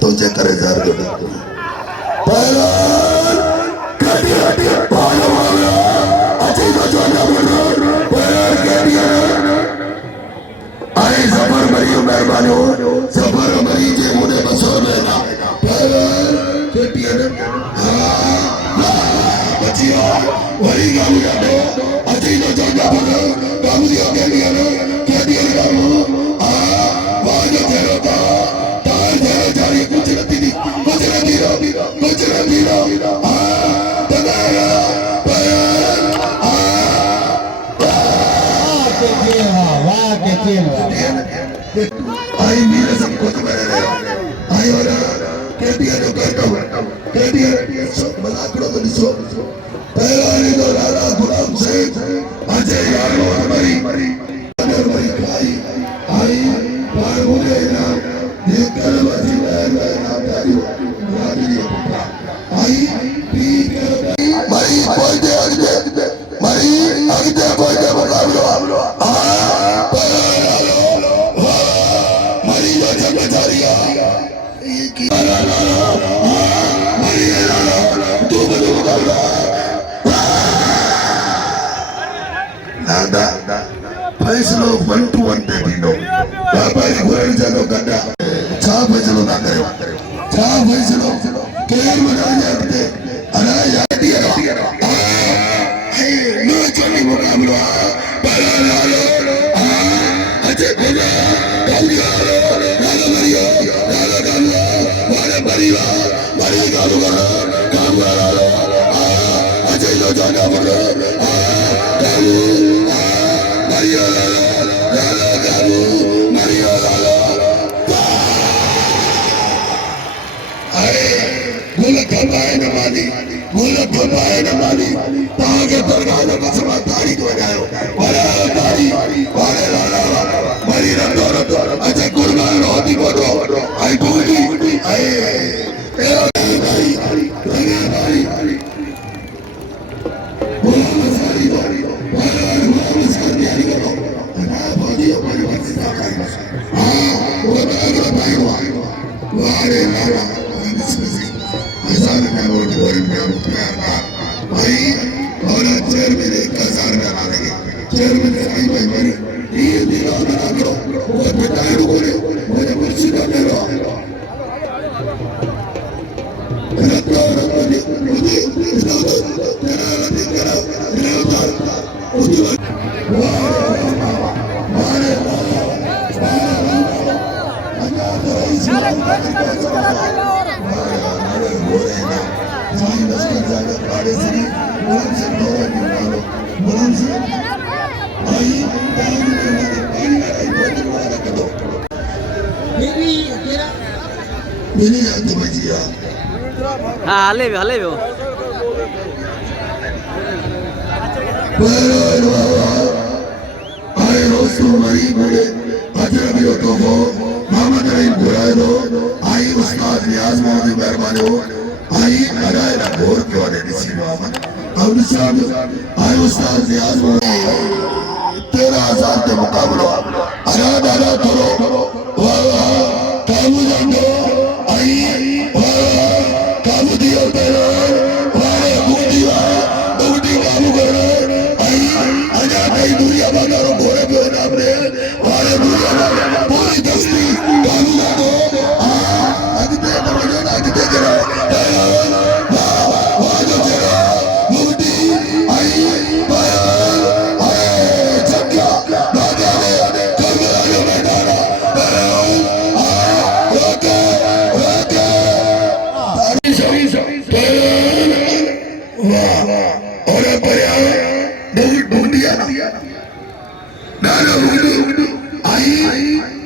तुझे करे जार मेहरबानी हो सफर मरी जे मुझे बसोर लेना बचिया वही गाँव जाते अच्छी तो जाना पड़ा गाँव दिया के लिए ना क्या दिया गाँव वहाँ जो तेरा था तार तेरा जारी कुछ नहीं थी कुछ नहीं तनाया वाह के आई मेरे सबको तो मेरे आई और केटीआर को कहता हूँ केटीआर मलाकड़ों को निशो पहला नहीं तो राणा गुलाम सिंह अजय यादव हमारी खाई आई पर मुझे ना ये कलवती मैं नादारी आई पी मरी कोई दे मरी अगदे कोई दे मुकाबलो फैसलो 1 to 1 पे ढींडो व्यापारी घोड़े जानो गड्ढा छा फैसलो ना करे छा फैसलो केर बना जाते अरे यार दिया हे नो चली मुकाबला परा लालो अजय भैया कालिया राजा मरियो राजा कालिया वाले मरिया मरी कालुगा कालुगा लालो अजय लो जाना पड़ो कालू मरियो लालो राजा कालू मरियो लालो गुलक खपाए न माली ताके दरगाह का समा तारीख बनायो वाला तारी वाले लाला मरी रंदो अच्छा कुर्बान होती बोलो आई बूटी आए हाँ हले भी आए रोज़ मरी मुझे अजनबी तो वो मोहम्मद अली बुरादो आई उस्ताद नियाज़ मोहम्मद मेहरबानी हो आई अराय ना घोर क्यों ने दिसी मोहम्मद अब निशान आई उस्ताद नियाज़ मोहम्मद 13,000 के मुकाबलो अरा दादा करो वाह काबू जानो आई वाह काबू दियो तेरा वाह बूढ़िया बूढ़ी काबू करो आई अजा कई दुनिया बाजारों घोड़े पे नाम रे वाह दुनिया पूरी दस्ती काबू जानो अगते करो अगते करो वाह जो तेरा बूढ़ी आई वाह Hey! वाह और पर्या बहुत ढूंढिया नाना हुंदू आई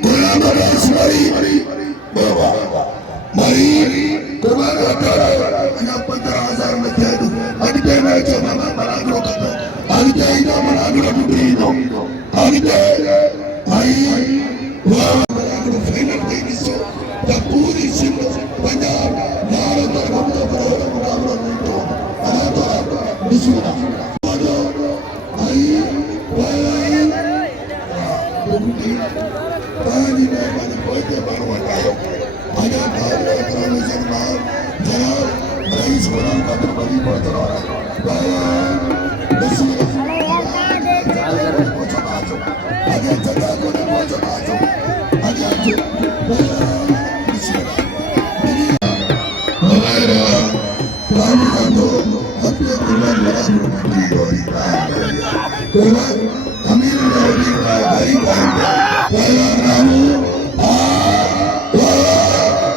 गुलाम अब्बास मरी बाबा मरी कुर्बान होता है 15,000 में थे अगते मैं जो मामा मनागरो करता अगते इनो मनागरो बुद्धिनो अगते आई वाह मनागरो फाइनल दे दिसो द पूरी सिंध पंजाब भारत और हम तो बड़ा मुकाबला नहीं तो अना तो बिस्मिल्लाह आई बुद्धि पानी में पानी पहुंचे बारवाटा आजा भारत अकराम जनाब जनाब रईस गुलाम कादिर बली पहुंच रहा है बिस्मिल्लाह आगे जगह को पहुंच रहा है आगे बिस्मिल्लाह हमारा काम तो अपने कुर्बान लगा बुद्धि और कुर्बान अमीर नौरी का भाई का पहला नाम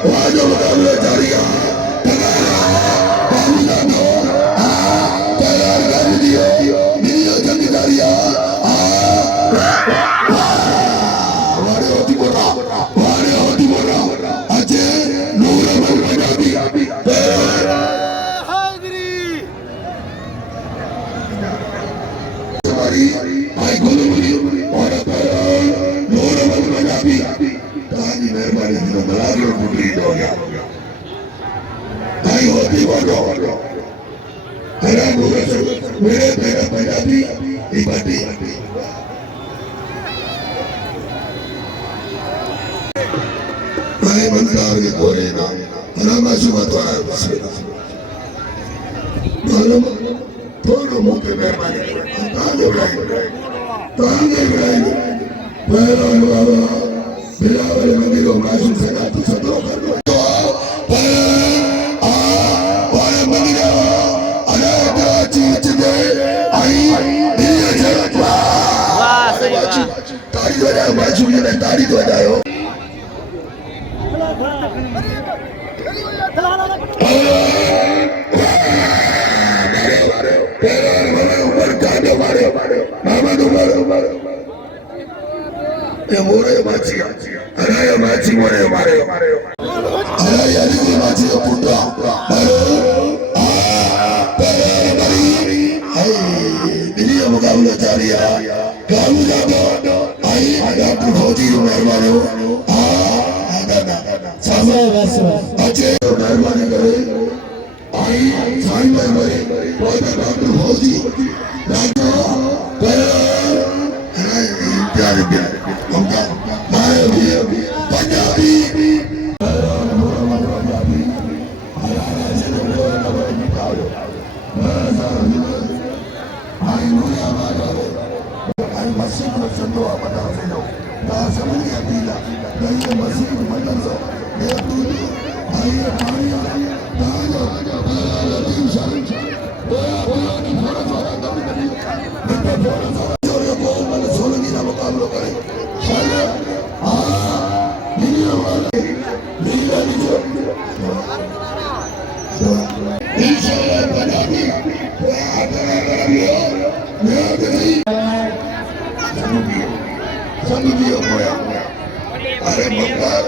वाजो मुकाबला जारी है पहला नाम पहला कर दियो दियो जंग जारी है वारे होती बोला अजय नूर अमर पंजाबी आई गोलमुली और नूर अमर पंजाबी ताजी मेहरबानी दिलो मलागरो बुद्धि हो गया आई होती बोलो तेरा नूर मेरे तेरा पंजाबी इबादी भाई मंत्रार के कोरे ना हरामा सुबह वाला बिस्मिल्लाह मालूम थोड़ो मुंह पे मेहरबानी ताजे उड़ाई पहला बाबा बिलावल मंदिरों मासूम से का तुझे दो कर दो पहला वाले मंदिरों अरे तो चीज दे आई दिया जगत वाह सही बात ताड़ी तो जाओ मासूम ने ताड़ी तो जाओ मोरे माची अरे माची मोरे मारे अरे यारी की माची का पुट्टा दिल्ली मुकाबला जारी है काबू जाओ आई डॉक्टर फौजी मेहरबानी हो अच्छे मेहरबानी करे आई साईं मेहरबानी डॉक्टर फौजी प्यारे प्यारे उनका मारे भी पंजाबी मसीह को संदो अपना फेलो ना समझ पीला नहीं मसीह मंडल से ये दूध आई पानी दानो लतीफ शरीफ बोया बोया की थोड़ा थोड़ा दम नहीं थोड़ा को मन सोलगी ना मुकाबला करे चलो दुनिया वाले लीला लीजिए इंशाल्लाह पंजाबी समझियो बोया अरे मक्कार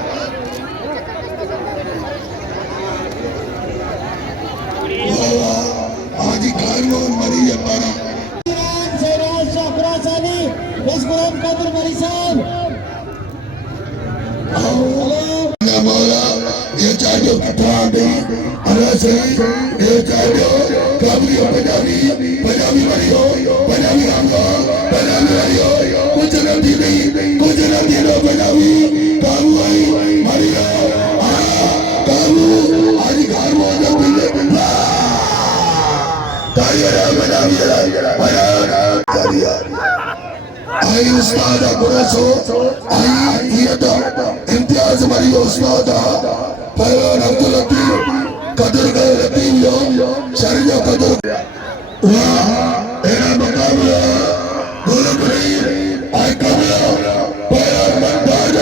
आज कारमोन मरी है पारा गुलाम कादिर मरी साहब मौला ये चाहिए पठान दे अरे से ये चाहिए काबली पंजाबी पंजाबी मरी हो पंजाबी राम हो पंजाबी मरी हो कुछ न दी नहीं कुछ न दी लो पंजाबी काबू आई मरी हो काबू आज घर में जब मिले तारिया पंजाबी तारिया आई उस्ताद गुरसो आई ये तो इम्तियाज मरी उस्ताद पहला अब्दुल लतीफ कदर गए लतीफ यो शरीय कदर वाह एरा मुकाबला गुलबरी आई कबला पहला मंदार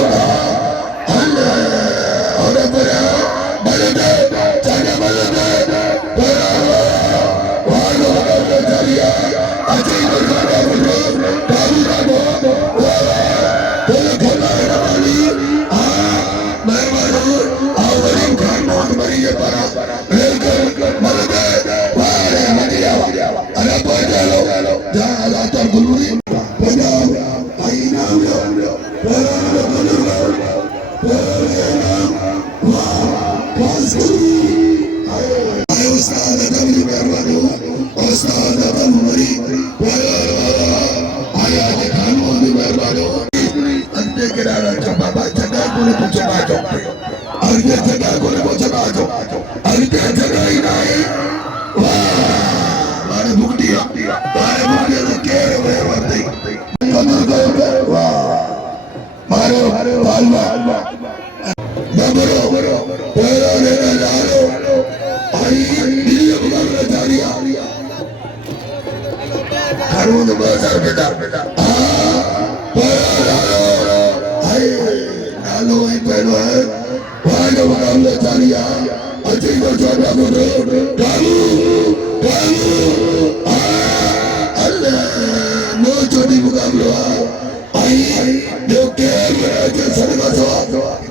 अल्लाह और बड़ा बलदे जाने बलदे पहला Karun bazar beda. Nalo ay pero wala mukamlo chaliya. Ajay ko chota ko kamu. Allah no choti mukamlo. Ay no kaya aja sarga so.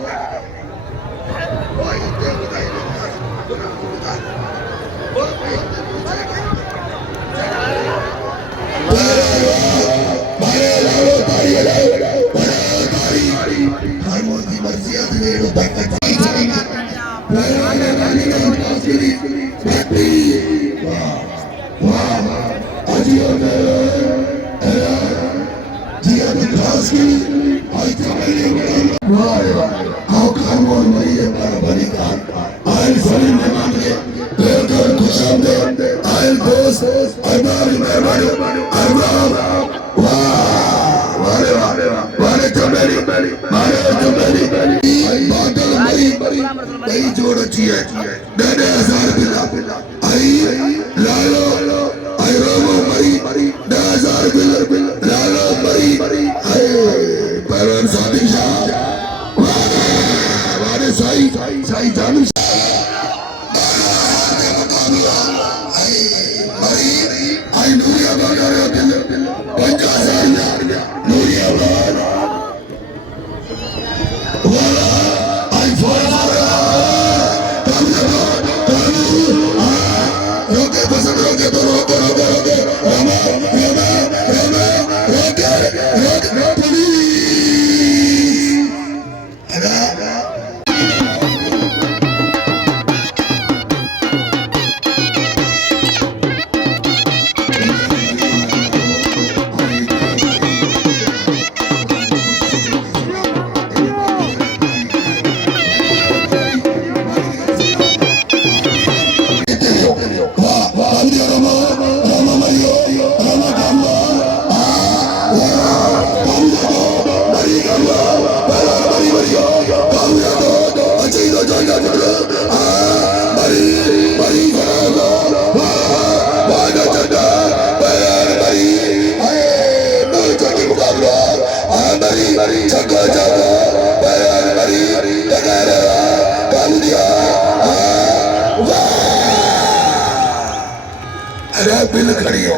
Bill करियो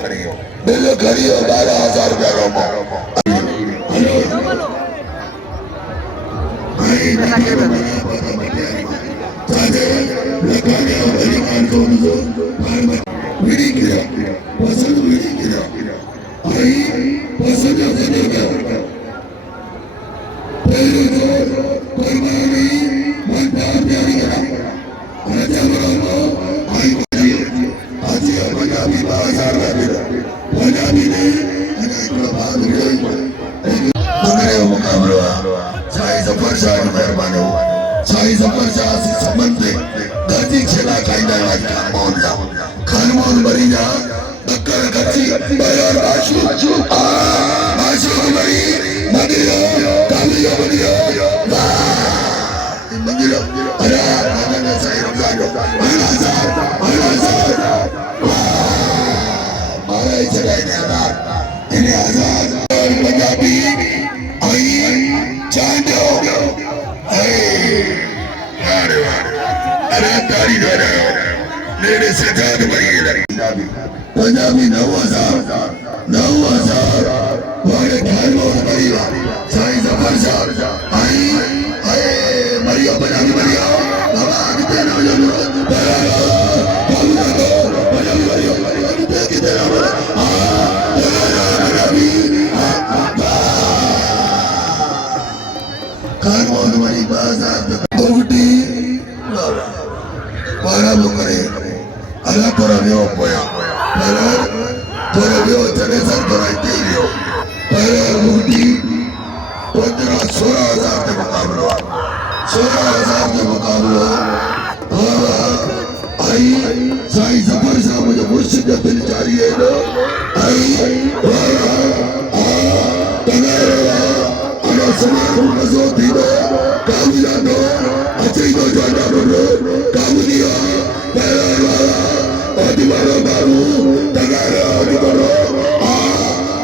12,000 रुपया रोमो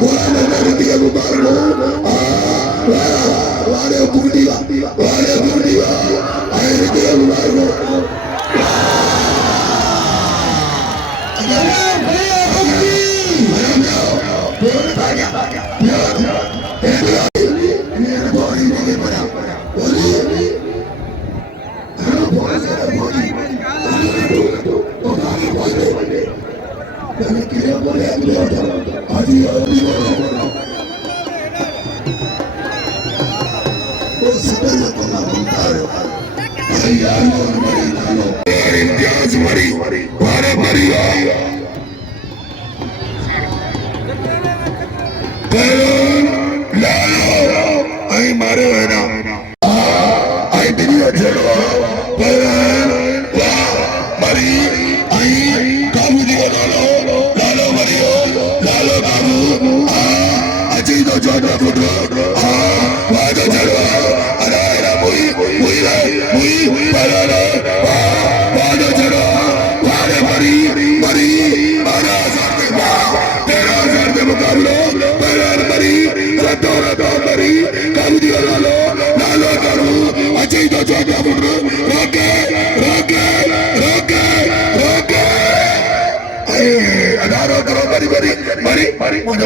Wale naritia kubarlo. Wale kudiwa. Wale kudiwa. Naritia kubarlo.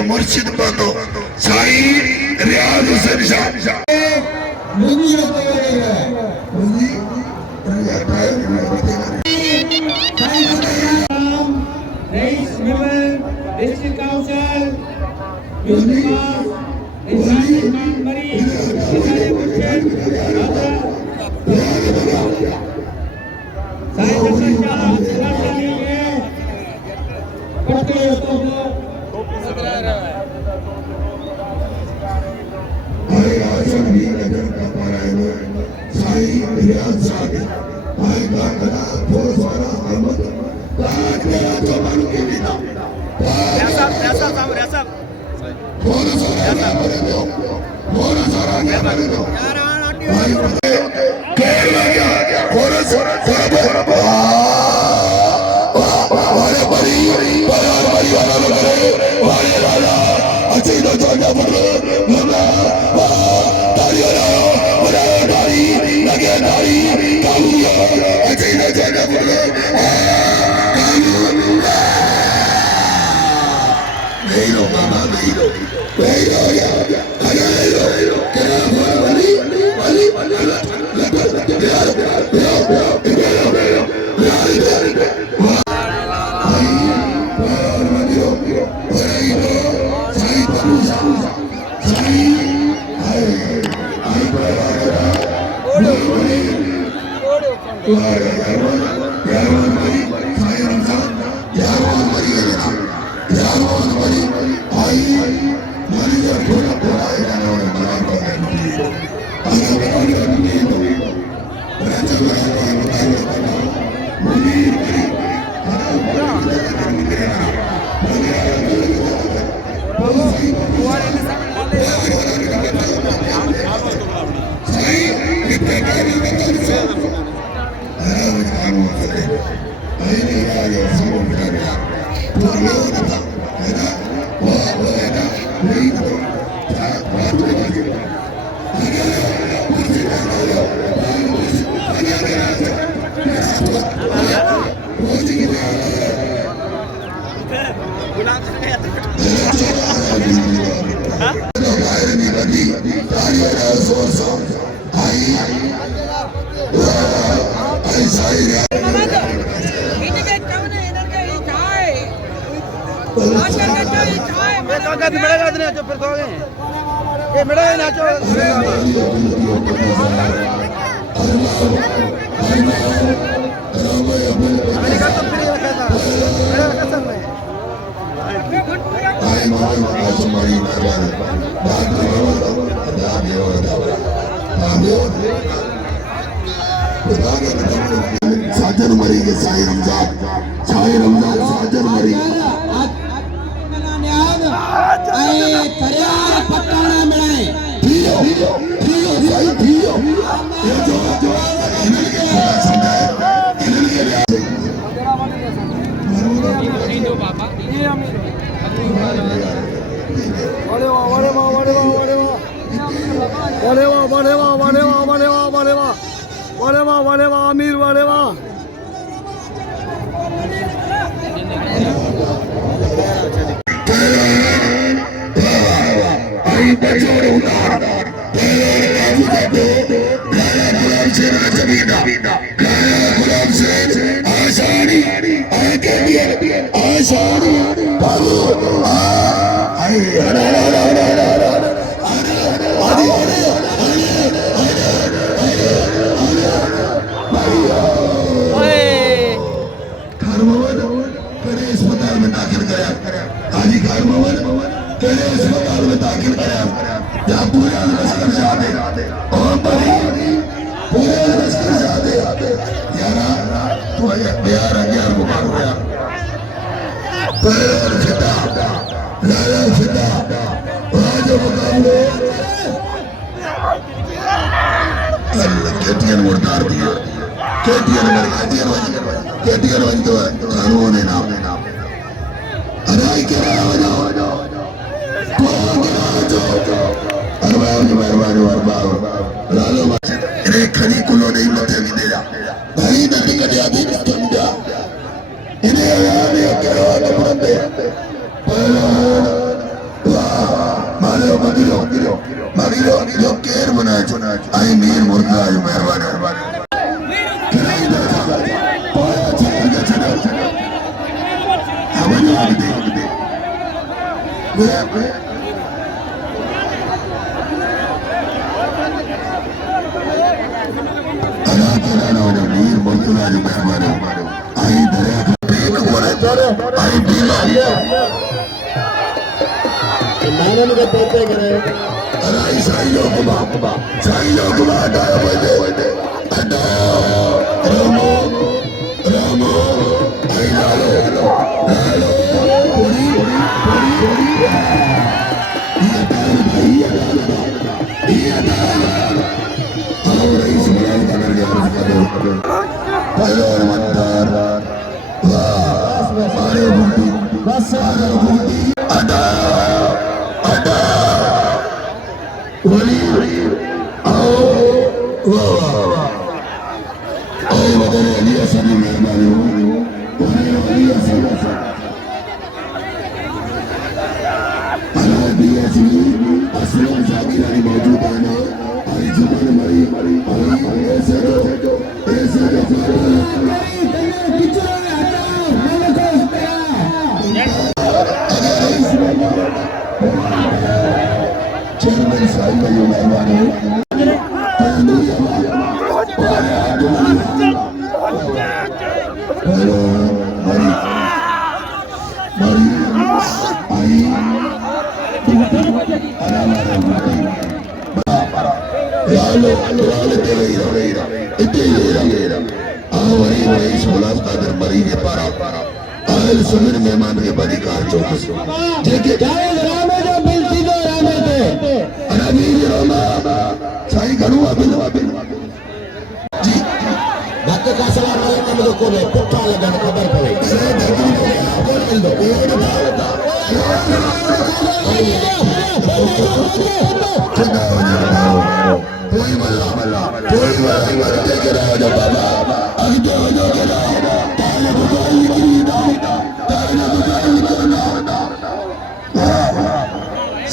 मुर्शिद बंदो साई रियाज हुसैन Shah district council साजन मरी के साई रमजान साजन मरी वाले वाह वाले वाह वाले वाह वाले वाह वाले वाह वाले वाह वाले वाह वाले वाह वाले वाह वाले वाह वाले वाह अमीर वाले वाह अस्पताल में दाखिल कराया हाजी खान भवन केड़े अस्पताल में दाखिल कराया जहाँ पूरे लश्कर जाते और बड़ी पूरे लश्कर जाते यारा तो यार अज्ञान बुखार हो गया पैर फिदा लाला फिदा राजा मुकाबले अल्लाह केटीएन वोटार दिया केटीएन वन तो कानून है नाम अरे क्या हो जाओ लालो इन्हें खड़ी कुलो नहीं मथे मिलेगा भाई नदी का दिया भी समझा इन्हें यार ये करो तो बंदे मारियो जो केर बनाए आई मीर मुर्गा आयु मेहरबानी मेहमान के अधिकार चौकस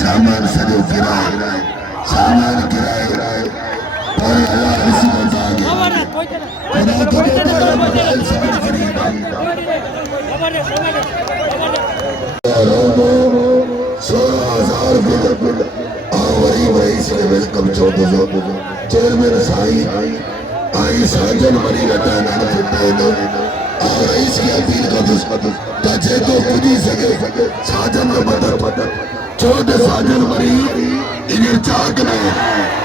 सामान सजो किराए सामान किराए और अल्लाह इसी वेलकम चेयरमैन साई आई साजन मरी घटा और इसकी अपील का जेको पुजी सके साजन में बदर चौथे साजन मरी इन्हें चाक नहीं